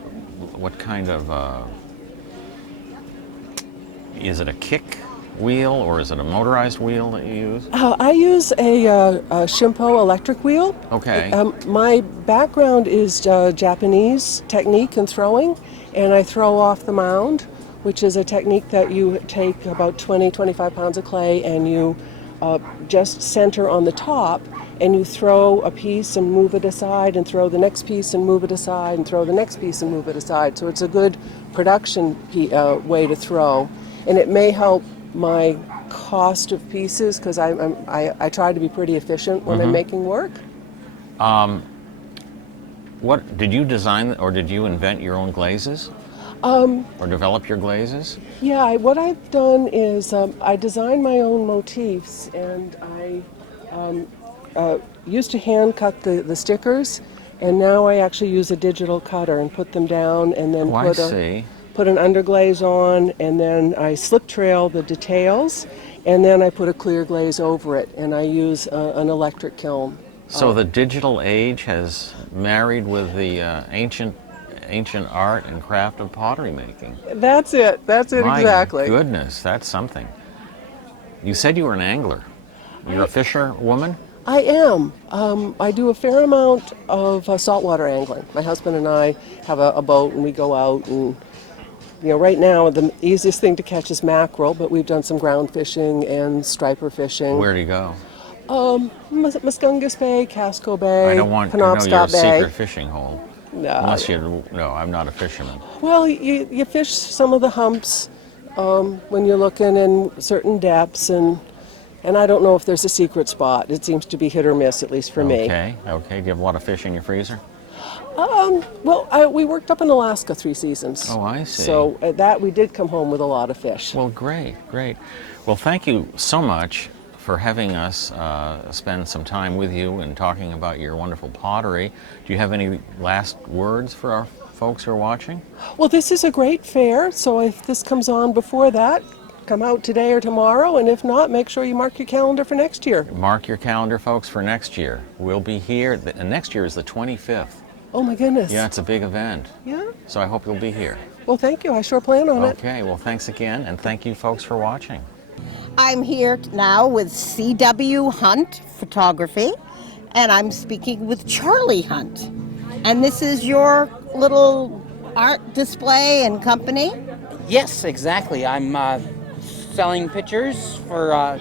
is it a kick wheel or is it a motorized wheel that you use? I use a Shimpo electric wheel. Okay. My background is Japanese technique and throwing, and I throw off the mound, which is a technique that you take about 25 pounds of clay and you just center on the top, and you throw a piece and move it aside and throw the next piece and move it aside and throw the next piece and move it aside. So it's a good production way to throw, and it may help my cost of pieces because I try to be pretty efficient when I'm making work. What did you design or did you invent your own glazes? Or develop your glazes? Yeah, what I've done is I design my own motifs, and I used to hand cut the stickers, and now I actually use a digital cutter and put them down and then put an underglaze on, and then I slip trail the details, and then I put a clear glaze over it, and I use an electric kiln. So the digital age has married with the ancient art and craft of pottery making. That's it exactly. My goodness, that's something. You said you were an angler. You're a fisherwoman? I am. I do a fair amount of saltwater angling. My husband and I have a boat, and we go out, and right now the easiest thing to catch is mackerel, but we've done some ground fishing and striper fishing. Where do you go? Muscungus Bay, Casco Bay, I don't want to know your secret fishing hole. No. Unless I'm not a fisherman. Well, you fish some of the humps when you're looking in certain depths, and I don't know if there's a secret spot. It seems to be hit or miss, at least for me. Okay. Do you have a lot of fish in your freezer? We worked up in Alaska 3 seasons. Oh, I see. So that we did come home with a lot of fish. Well, great. Well, thank you so much for having us spend some time with you and talking about your wonderful pottery. Do you have any last words for our folks who are watching? Well, this is a great fair, so if this comes on before that, come out today or tomorrow, and if not, make sure you mark your calendar for next year. Mark your calendar, folks, for next year. We'll be here, and next year is the 25th. Oh my goodness. Yeah, it's a big event. Yeah? So I hope you'll be here. Well, thank you. I sure plan on it. Okay, well, thanks again, and thank you folks for watching. I'm here now with C.W. Hunt Photography, and I'm speaking with Charlie Hunt. And this is your little art display and company? Yes, exactly. I'm selling pictures for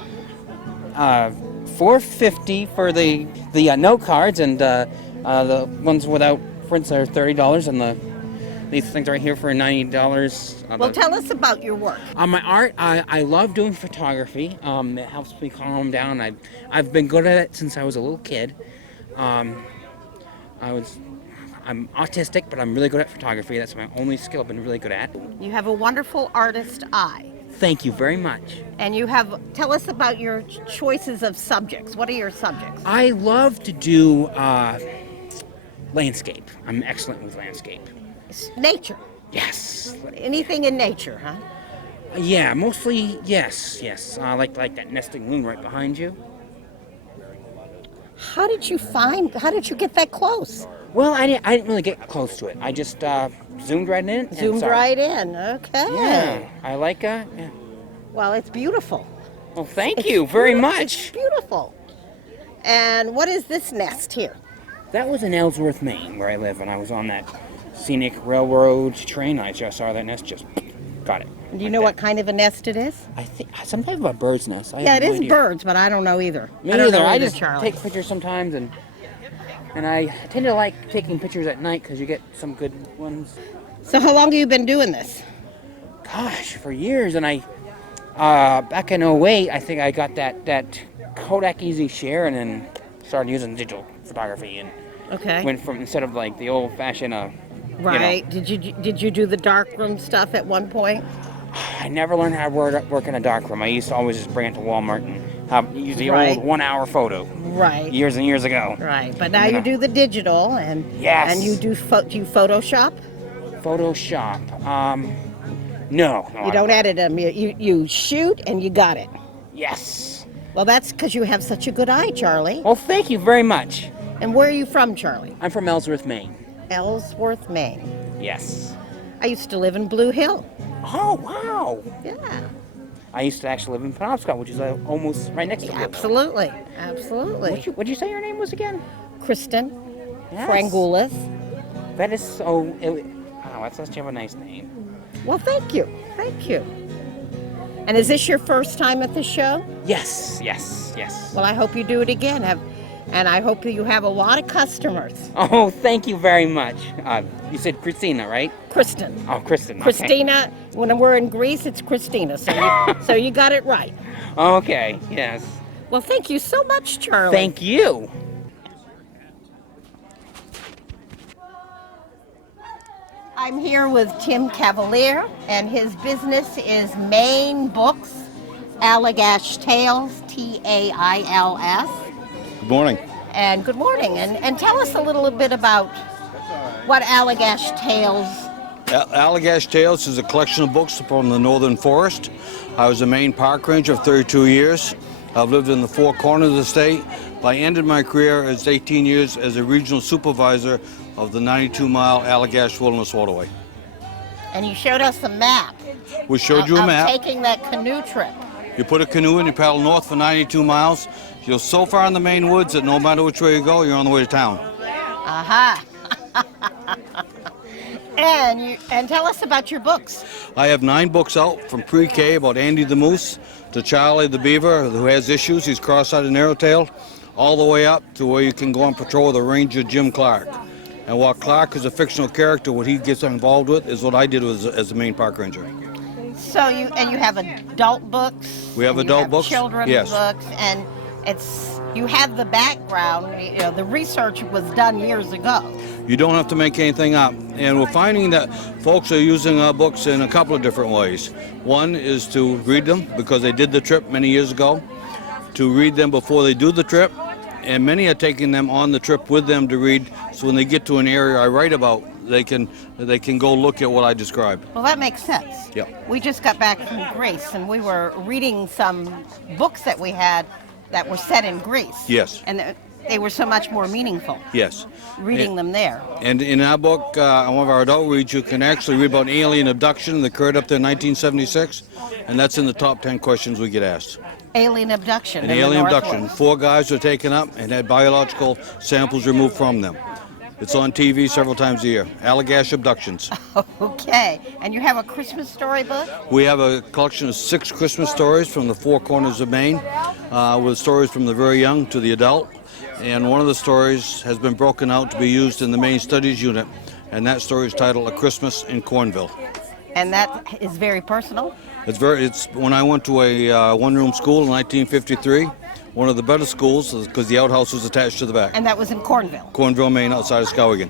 $4.50 for the note cards, and the ones without prints are $30, and these things right here for $90. Well, tell us about your work. My art, I love doing photography. It helps me calm down. I've been good at it since I was a little kid. I'm autistic, but I'm really good at photography. That's my only skill I've been really good at. You have a wonderful artist eye. Thank you very much. And tell us about your choices of subjects. What are your subjects? I love to do landscape. I'm excellent with landscape. Nature. Yes. Anything in nature, huh? Yeah, mostly yes. Like that nesting loon right behind you. How did you get that close? Well, I didn't really get close to it. I just zoomed right in. Zoomed right in, okay. Yeah, I like yeah. Well, it's beautiful. Well, thank you very much. It's beautiful. And what is this nest here? That was in Ellsworth, Maine, where I live, and I was on that scenic railroad train. I just saw that nest, just got it. Do you know what kind of a nest it is? I think some type of a bird's nest. Yeah, it is birds, but I don't know either. Me neither. I just take pictures sometimes, and I tend to like taking pictures at night because you get some good ones. So how long have you been doing this? Gosh, for years. And I back in 2008, I think I got that Kodak Easy Share, and then started using digital photography, and went from, instead of like the old-fashioned right. Did you do the darkroom stuff at one point? I never learned how to work in a darkroom. I used to always just bring it to Walmart and use the old 1 hour photo. Right. Years and years ago. Right. But now you do the digital, and yes. And you do you Photoshop? Photoshop. No. You don't edit them. You shoot and you got it. Yes. Well, that's because you have such a good eye, Charlie. Well, thank you very much. And where are you from, Charlie? I'm from Ellsworth, Maine. Ellsworth, Maine. Yes. I used to live in Blue Hill. Oh, wow. Yeah. I used to actually live in Penobscot, which is almost right next to Blue Hill. Absolutely. What'd you say your name was again? Kristen. Yes. Frangoulis. That is so... that's such a nice name. Well, thank you. Thank you. And is this your first time at the show? Yes. Well, I hope you do it again. And I hope you have a lot of customers. Oh, thank you very much. You said Christina, right? Kristen. Oh, Kristen. Christina. Okay. When we're in Greece, it's Christina. So you got it right. Okay, yes. Well, thank you so much, Charlie. Thank you. I'm here with Tim Cavalier, and his business is Maine Books, Allagash Tales, Tails. Good morning. And good morning. And tell us a little bit about what Allagash Tales. Allagash Tales is a collection of books from the Northern Forest. I was a Maine park ranger for 32 years. I've lived in the four corners of the state. I ended my career as 18 years as a regional supervisor of the 92-mile Allagash Wilderness Waterway. And you showed us a map. We showed you a map. Taking that canoe trip. You put a canoe in, you paddle north for 92 miles. You're so far in the Maine woods that no matter which way you go, you're on the way to town. Aha. And tell us about your books. I have 9 books out, from pre-K about Andy the Moose to Charlie the Beaver, who has issues, he's cross-eyed and narrow-tailed, all the way up to where you can go on patrol with the Ranger Jim Clark. And while Clark is a fictional character, what he gets involved with is what I did as a Maine park ranger. So you have adult books. We have adult books. Children's books, and you have the background. The research was done years ago. You don't have to make anything up. And we're finding that folks are using our books in a couple of different ways. One is to read them because they did the trip many years ago, to read them before they do the trip, and many are taking them on the trip with them to read, so when they get to an area I write about, they can go look at what I described. Well, that makes sense. Yeah. We just got back from Greece, and we were reading some books that we had that were set in Greece. Yes. And they were so much more meaningful. Yes. Reading them there. And in our book, one of our adult reads, you can actually read about alien abduction that occurred up there in 1976, and that's in the top 10 questions we get asked. Alien abduction. An alien abduction. 4 guys were taken up and had biological samples removed from them. It's on TV several times a year. Allagash Abductions. Okay. And you have a Christmas story book? We have a collection of 6 Christmas stories from the 4 corners of Maine, with stories from the very young to the adult. And one of the stories has been broken out to be used in the Maine Studies Unit, and that story is titled A Christmas in Cornville. And that is very personal? It's when I went to a one-room school in 1953, one of the better schools because the outhouse was attached to the back. And that was in Cornville? Cornville, Maine, outside of Skowhegan.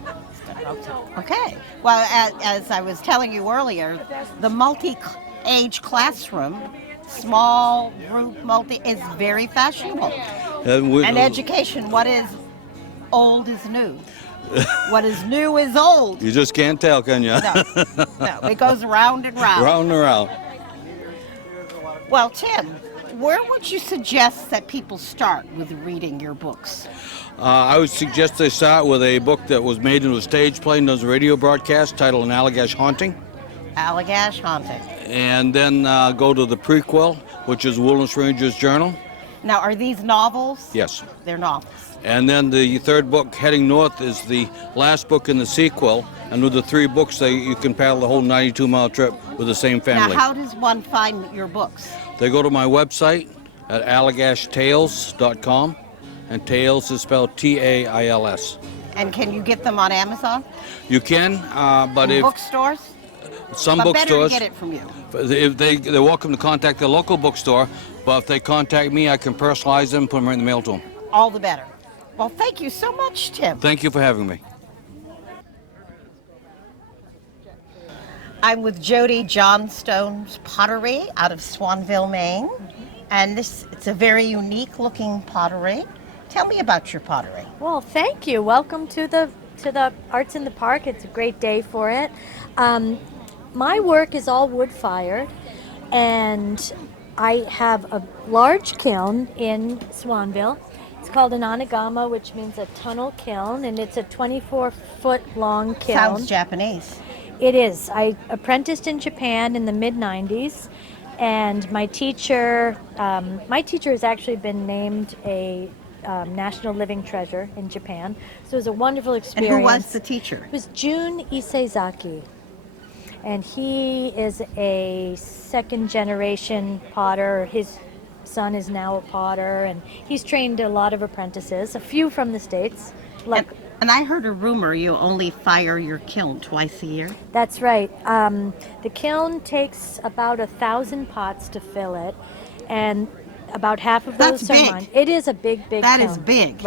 Okay. Well, as I was telling you earlier, the multi-age classroom, small group is very fashionable. And education, what is old is new. What is new is old. You just can't tell, can you? No, it goes round and round. Round and round. Well, Tim, where would you suggest that people start with reading your books? I would suggest they start with a book that was made into a stage play and does a radio broadcast titled An Allagash Haunting. Allagash Haunting. And then go to the prequel, which is Wilderness Ranger's Journal. Now, are these novels? Yes. They're novels. And then the third book, Heading North, is the last book in the sequel. And with the 3 books, you can paddle the whole 92-mile trip with the same family. Now, how does one find your books? They go to my website at AllagashTales.com. And Tales is spelled Tails. And can you get them on Amazon? You can, but if bookstores? Some but bookstores, better to get it from you. If they're welcome to contact their local bookstore. But if they contact me, I can personalize them, put them right in the mail to them. All the better. Well, thank you so much, Tim. Thank you for having me. I'm with Jody Johnstone's Pottery out of Swanville, Maine. And it's a very unique looking pottery. Tell me about your pottery. Well, thank you. Welcome to the Arts in the Park. It's a great day for it. My work is all wood fired, and I have a large kiln in Swanville. It's called an onigama, which means a tunnel kiln, and it's a 24-foot long kiln. Sounds Japanese. It is. I apprenticed in Japan in the mid-90s, and my teacher has actually been named a National Living Treasure in Japan. So it was a wonderful experience. And who was the teacher? It was Jun Isezaki. And he is a second-generation potter. His son is now a potter, and he's trained a lot of apprentices, a few from the States. And I heard a rumor you only fire your kiln twice a year. That's right. The kiln takes about 1,000 pots to fill it, and about half of those are mine. It is a big kiln. That is big.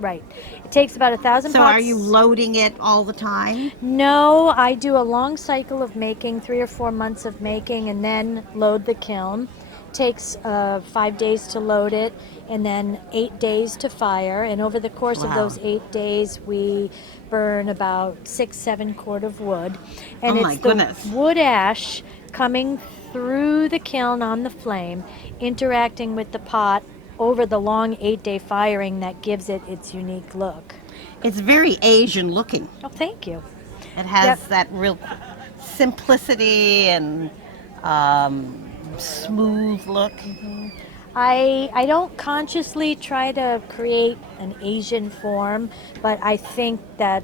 Right. It takes about 1,000 pots. So are you loading it all the time? No, I do a long cycle of making, 3 or 4 months of making, and then load the kiln. Takes 5 days to load it, and then 8 days to fire. And over the course of those 8 days, we burn about 6-7 quart of wood. And my goodness. The wood ash coming through the kiln on the flame, interacting with the pot over the long 8-day firing that gives it its unique look. It's very Asian looking. Oh, thank you. It has that real simplicity and smooth look. Mm-hmm. I don't consciously try to create an Asian form, but I think that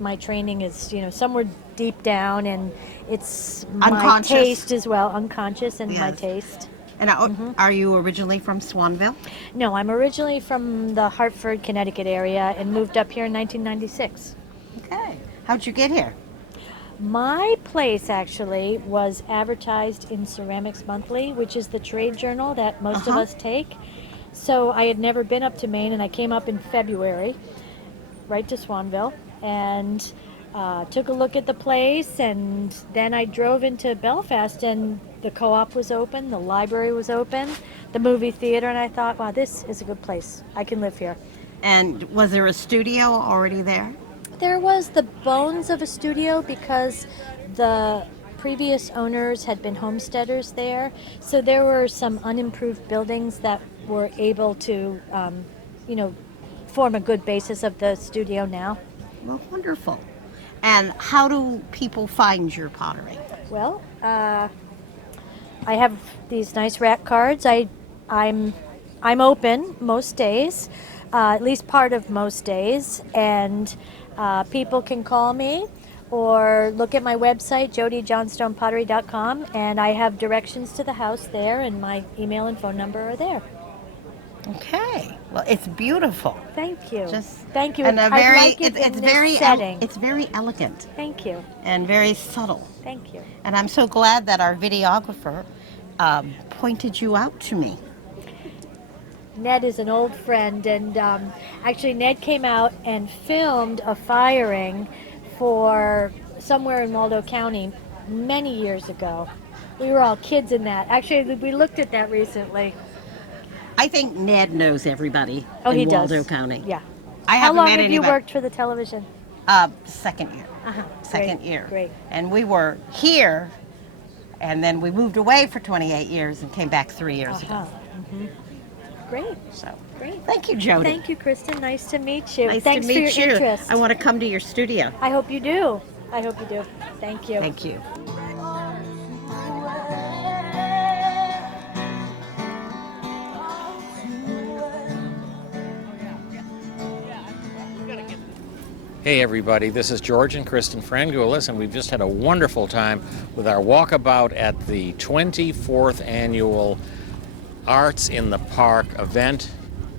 my training is, somewhere deep down, and it's my taste as well, unconscious in my taste. And are you originally from Swanville? No, I'm originally from the Hartford, Connecticut area and moved up here in 1996. Okay. How'd you get here? My place actually was advertised in Ceramics Monthly, which is the trade journal that most of us take. So I had never been up to Maine, and I came up in February, right to Swanville, and took a look at the place, and then I drove into Belfast, and the co-op was open, the library was open, the movie theater, and I thought, wow, this is a good place. I can live here. And was there a studio already there? There was the bones of a studio because the previous owners had been homesteaders there, so there were some unimproved buildings that were able to, form a good basis of the studio now. Well, wonderful. And how do people find your pottery? Well, I have these nice rack cards. I'm open most days, at least part of most days, and people can call me or look at my website, jodyjohnstonepottery.com, and I have directions to the house there, and my email and phone number are there. Okay. Well, it's beautiful. Thank you. Thank you. And It's very elegant. Thank you. And very subtle. Thank you. And I'm so glad that our videographer pointed you out to me. Ned is an old friend, and actually Ned came out and filmed a firing for somewhere in Waldo County many years ago. We were all kids in that. Actually, we looked at that recently. I think Ned knows everybody Oh, he in does. Waldo County. Yeah. I How haven't long met have you anybody. worked for the television? Second year. Great, Year. great. And we were here, and then we moved away for 28 years and came back 3 years ago. Great. So, great. Thank you, Jody. Thank you, Kristen. Nice to meet you. Nice Thanks to meet for your you. interest. I want to come to your studio. I hope you do. I hope you do. Thank you. Thank you. Hey everybody, this is George and Kristen Frangoulis, and we've just had a wonderful time with our walkabout at the 24th annual Arts in the Park event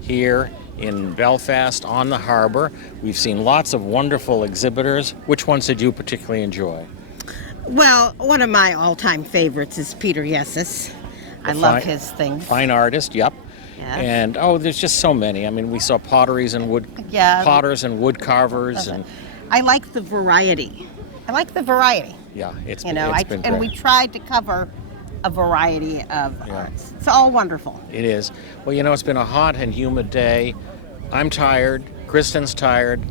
here in Belfast on the harbor. We've seen lots of wonderful exhibitors. Which ones did you particularly enjoy? Well, one of my all-time favorites is Peter Yessis. I love his things. Fine artist, yep. Yes. And there's just so many. I mean, we saw potters and wood carvers, and I like the variety. yeah, it's You been, know, it's been and great. we tried to cover a variety of arts. It's all wonderful. It is. Well, it's been a hot and humid day. I'm tired. Kristen's tired.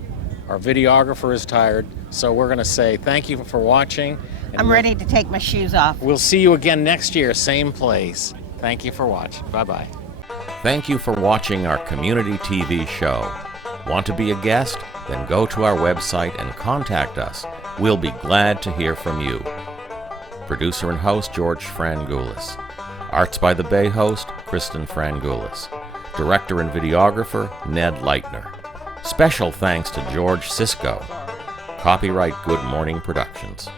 Our videographer is tired. So we're going to say thank you for watching. And I'm ready to take my shoes off. We'll see you again next year, same place. Thank you for watching. Bye-bye. Thank you for watching our community TV show. Want to be a guest? Then go to our website and contact us. We'll be glad to hear from you. Producer and host, George Frangoulis. Arts by the Bay host, Kristen Frangoulis. Director and videographer, Ned Leitner. Special thanks to George Sisko. Copyright Good Morning Productions.